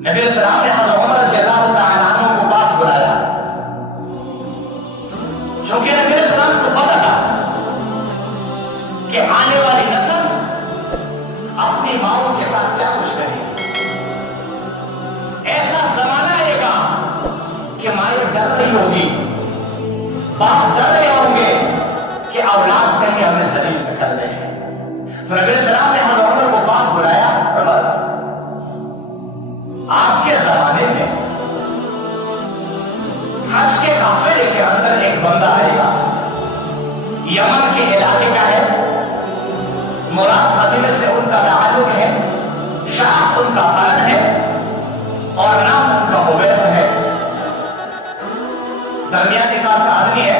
نبی السلام نے حضرت عمر رضی اللہ تعالیٰ عنہ کو پاس بلایا، چونکہ نبی السلام کو پتہ تھا کہ آنے والی نسل اپنی ماؤں کے ساتھ کیا کچھ کرے. ایسا زمانہ آئے گا کہ مائیں ڈر رہی ہوگی، باپ ڈر رہے ہوں گے کہ اولاد کہیں ہمیں ذلیل کر دیں. تو نبی السلام نے حضرت عمر کو پاس بلایا، عمر آپ کے زمانے میں حج کے قافلے کے اندر ایک بندہ آئے گا، یمن کے علاقے کا ہے، مراد قبیلے سے ان کا تعلق ہے، شاہ ان کا قرن ہے اور نام ان کا اویس ہے، درمیانے کا آدمی ہے،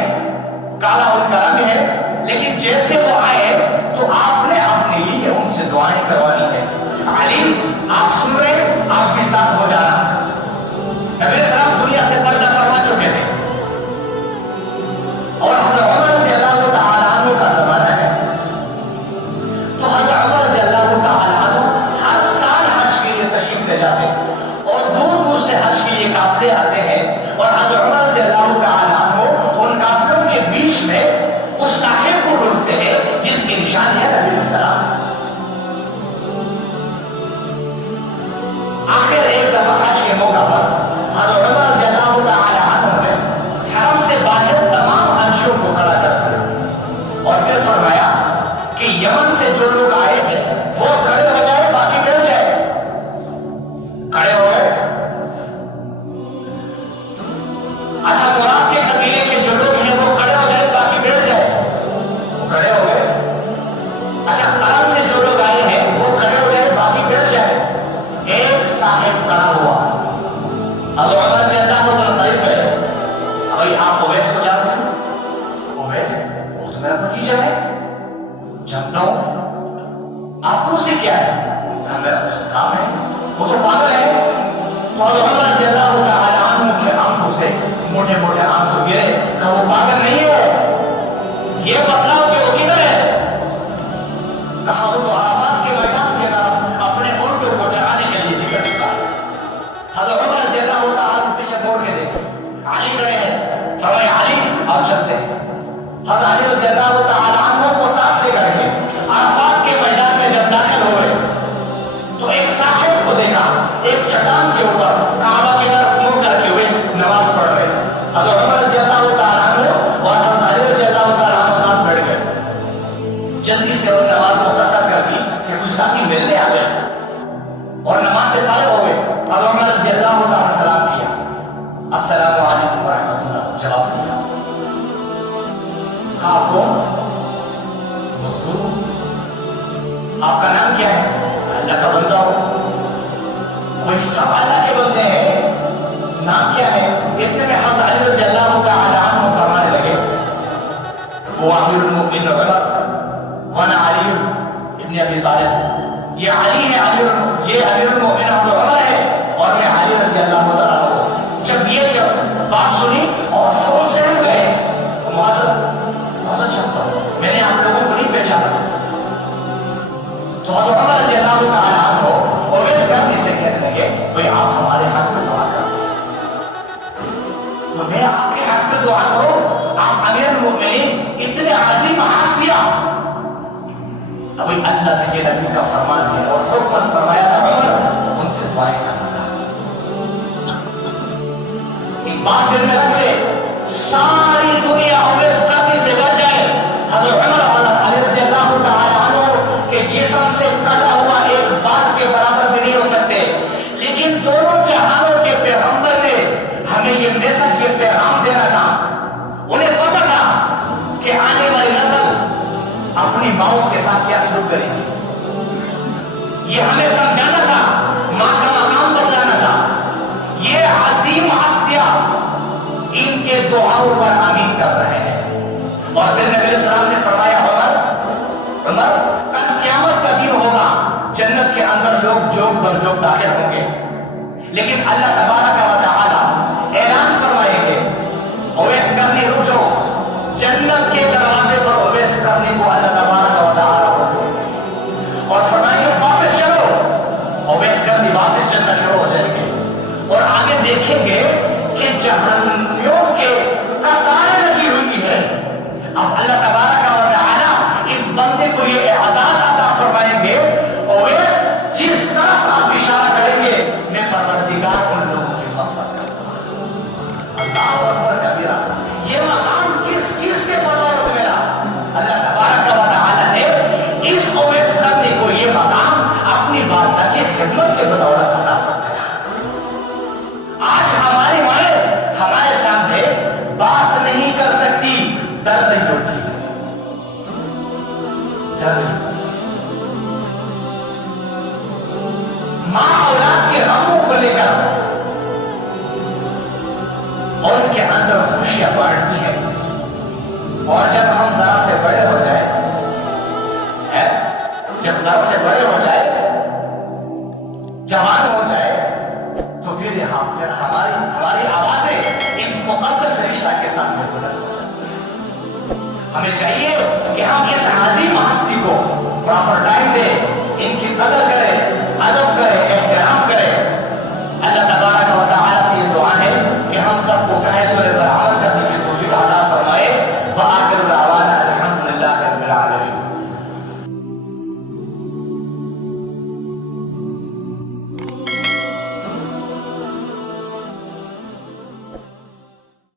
کالا ان کا رنگ ہے. لیکن جیسے وہ آئے تو آپ نے اپنے لیے ان سے دعائیں کروانی ہے. علی آپ سن رہے، آپ کے ساتھ ہو جانا. نبی السلام دنیا سے پردہ فرما چکے تھے اور حضرت عمر رضی اللہ تعالیٰ عنہ کا زمانہ ہے. تو حضرت عمر رضی اللہ تعالیٰ عنہ ہر سال حج کے لیے تشریف لے جاتے اور دور دور سے حج کے لیے قافلے آتے ہیں اور حضرت عمر رضی اللہ تعالیٰ عنہ ان قافلوں کے بیچ میں اس صاحب کو ڈھونڈتے ہیں جس کی نشانی ہے نبی السلام. آخر ایک دفعہ حج کے موقع پر حضرت عمر رضی اللہ تعالیٰ عنہ نے حرم سے باہر تمام حاجیوں کو کھڑا کر دیا اور پھر فرمایا کہ یمن سے جو لوگ آئے ہیں وہ کھڑے ہو جائے، باقی بیٹھ جائے. کھڑے ہو گئے. اچھا مراد کے قبیلے کے جو لوگ ہیں وہ کھڑے ہو جائے، باقی بیٹھ جائے. وہ کھڑے ہو گئے. اچھا قرن سے جو لوگ آئے ہیں وہ کھڑے ہو جائے، باقی بیٹھ جائے. ایک صاحب کھڑا ہوا، حضرت عمر سے اللہ تعالیٰ قریب گئے. بھائی آپ اویس کو جانتے ہیں؟ اویس وہ تو میرا بھتیجا ہے، جانتا ہوں. آپ کو اس سے کیا ہے؟ میرا اس سے کام ہے، وہ تو پاگل ہے. تو حضرت عمر رضی اللہ تعالیٰ عنہ کے آنکھوں سے موٹے موٹے آنسو گرے. کہا وہ پاگل نہیں ہے، یہ بتلاؤ کہ وہ کدھر ہے. کہا وہ تو عرفات کے میدان کے طرف اپنے اونٹوں کو چرانے کے لیے نکل چکا ہے. حضرت عمر رضی اللہ تعالیٰ پیچھے موڑ کے دیکھے، علی کھڑے ہیں. فرمایا علی آؤ چلتے ہیں. حضرت علی رضی اللہ تعالیٰ عنہ کو ساتھ لے کر کے عرفات کے میدان میں جب داخل ہوئے تو ایک صاحب کو دیکھا، ایک چٹان کے اوپر کعبہ کی طرف منہ کر کے ہوئے نماز پڑھ رہے. حضرت عمر رضی اللہ تعالیٰ عنہ اور حضرت علی رضی اللہ تعالیٰ عنہ ساتھ بیٹھ گئے. جلدی سے وہ نماز مختصر کر دی کہ کوئی ساتھی ملنے آ گئے اور نماز سے فارغ ہو گئے. حضرت عمر رضی اللہ تعالیٰ سلام کیا، السلام علیکم ورحمۃ اللہ، جواب دیا. آپ کون؟ مزدور. آپ کا نام کیا ہے؟ اللہ کا بندہ ہو. کوئی سب اللہ کے بندے ہیں، نام کیا ہے؟ اتنے میں حضرت علی رضی اللہ تعالیٰ عنہ فرمانے لگے وہ امیر المؤمنین عمر وانا علی ابن ابی طالب. یہ علی ہے، یہ امیر المؤمنین حضرت عمر ہے اور میں علی رضی اللہ تعالیٰ عنہ. جب بات سنی اور فوراً سے ہم گئے، معذرت چاہتا ہوں میں نے آپ لوگوں کو نہیں پہچانا. تو حضرت عمر رضی اللہ تعالیٰ عنہ اویس کرنے سے کہنے لگے بھئی آپ ہمارے حق میں دعا کرو. تو میں آپ کے حق میں دعا کروں؟ آپ امیر المؤمنین اتنے عظیم ہستیاں. ابھی اللہ نے یہ نبی کا فرمان ہے اور حکم فرمایا تھا عمر ان سے دعائیں کرنا. ایک بات سے میں رکھ لے، ساری دنیا اویس کرنے سے بچ جائے، حضرت عمر اور علی رضی اللہ تعالیٰ عنہ کے جسم سے کٹا ہوا ایک بات کے برابر بھی نہیں ہو سکتے. لیکن دونوں جہانوں کے پیغمبر نے ہمیں یہ میسج، یہ پیغام دینا تھا. انہیں پتہ تھا کہ آنے والی نسل اپنی ماؤں کے ساتھ کیا سلوک کرے گی. یہ ہمیں سمجھانا تھا، ماں کا مقام بتلانا تھا. یہ عظیم ہستیاں ان کے دعاؤں پر آمین کر رہے ہیں. اور پھر نبی علیہ السلام نے فرمایا عمر کل قیامت کا دن ہوگا، جنت کے اندر لوگ جوگ در جوگ داخل ہوں گے، لیکن اللہ تبارک و تعالی اعلان فرمائیں گے اویس کرنی رک جاؤ. جنت کے دروازے پر اویس کرنے کو اللہ تبارک و تعالی اور فرمائیں گے واپس چلو. اویس کرنی واپس چلنا شروع ہو جائے گی. دیکھیں گے کہ جہنمیوں کے قطاریں لگی ہوئی ہے. اب اللہ تبارک و تعالی اس بندے کو یہ اعزاز عطا فرمائیں گے، اویس جس طرف آپ اشارہ کریں گے میں پروردگار ان لوگوں کی مغفرت کرتا ہوں. اللہ اکبر کبیرہ. یہ مقام کس چیز کے بدولت ملا؟ اللہ تبارک و تعالی نے اس اویس کرنے کو یہ مقام اپنی والدہ کی خدمت کے بدولت عطا فرمایا. آج ہماری مائیں ہمارے سامنے بات نہیں کر سکتی، ڈر نہیں ہوتی، ڈر نہیں ہوتی. ماں اولاد کے غموں کو لے کر اور ان کے اندر خوشیاں بانٹتی ہیں. اور جب ہم ذرا سے بڑے ہو جائیں، جب ذرا سے بڑے ہو جائے، جوان ہو جائے، تو پھر یہاں پھر ہماری آوازیں اس مقدس رشتہ کے سامنے بلند ہو جاتی. ہمیں چاہیے کہ ہم اس عظیم ہستی کو پراپر ٹائم دیں، ان کی قدر کریں، ادب